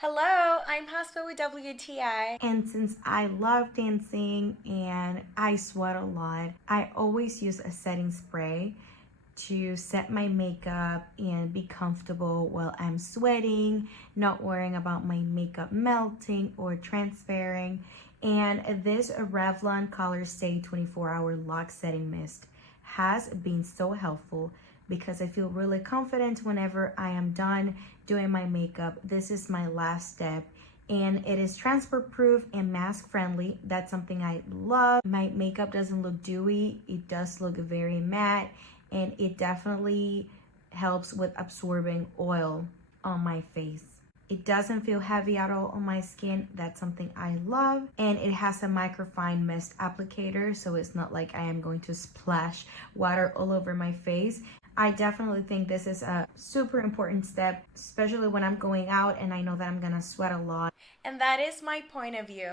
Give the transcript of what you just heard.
Hello, I'm Haspa with WTI. And since I love dancing and I sweat a lot, I always use a setting spray to set my makeup and be comfortable while I'm sweating, not worrying about my makeup melting or transferring. And this Revlon Colorstay 24-hour lock setting mist has been so helpful because I feel really confident whenever I am done doing my makeup. This is my last step and it is transport proof and mask friendly. That's something I love. My makeup doesn't look dewy. It does look very matte, and it definitely helps with absorbing oil on my face. It doesn't feel heavy at all on my skin. That's something I love. And it has a microfine mist applicator, so it's not like I am going to splash water all over my face. I definitely think this is a super important step, especially when I'm going out and I know that I'm gonna sweat a lot. And that is my point of view.